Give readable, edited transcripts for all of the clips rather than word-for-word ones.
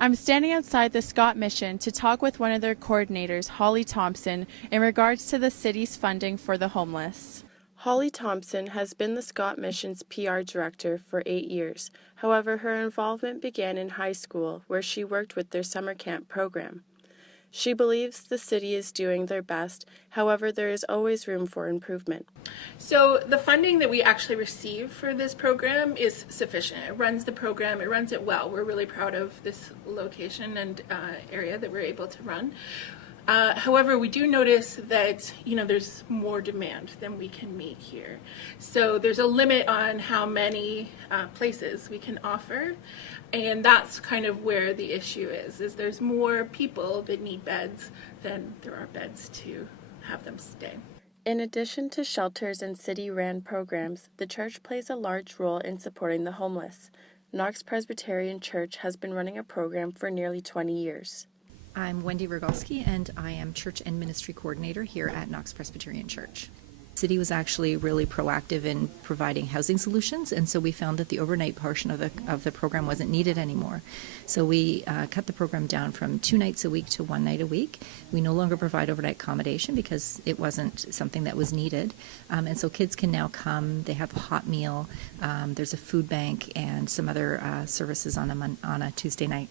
I'm standing outside the Scott Mission to talk with one of their coordinators, Holly Thompson, in regards to the city's funding for the homeless. Holly Thompson has been the Scott Mission's PR director for 8 years. However, her involvement began in high school, where she worked with their summer camp program. She believes the city is doing their best, however, there is always room for improvement. So the funding that we actually receive for this program is sufficient. It runs the program, it runs it well. We're really proud of this location and area that we're able to run. However, we do notice that there's more demand than we can meet here. So there's a limit on how many places we can offer, and that's kind of where the issue is there's more people that need beds than there are beds to have them stay. In addition to shelters and city-ran programs, the church plays a large role in supporting the homeless. Knox Presbyterian Church has been running a program for nearly 20 years. I'm Wendy Rogalski, and I am Church and Ministry Coordinator here at Knox Presbyterian Church. The city was actually really proactive in providing housing solutions, and so we found that the overnight portion of the program wasn't needed anymore. So we cut the program down from 2 nights a week to 1 night a week. We no longer provide overnight accommodation because it wasn't something that was needed. And so kids can now come, they have a hot meal, there's a food bank, and some other services on a Tuesday night.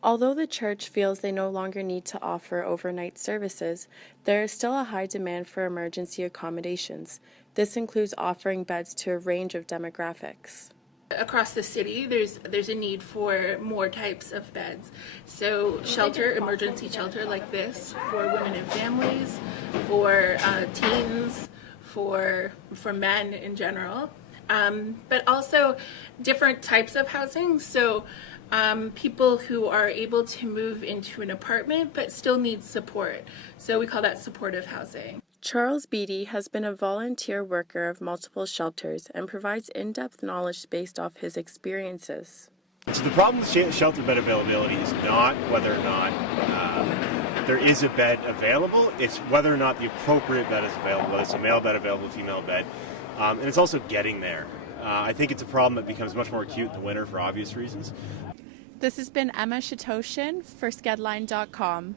Although the church feels they no longer need to offer overnight services, there is still a high demand for emergency accommodations. This includes offering beds to a range of demographics. Across the city, there's a need for more types of beds. So shelter, emergency shelter like this for women and families, for teens, for men in general, but also different types of housing. So people who are able to move into an apartment but still need support. So we call that supportive housing. Charles Beatty has been a volunteer worker of multiple shelters and provides in-depth knowledge based off his experiences. So the problem with shelter bed availability is not whether or not there is a bed available, it's whether or not the appropriate bed is available, whether it's a male bed available, a female bed, and it's also getting there. I think it's a problem that becomes much more acute in the winter for obvious reasons. This has been Emma Shatoshin for skedline.com.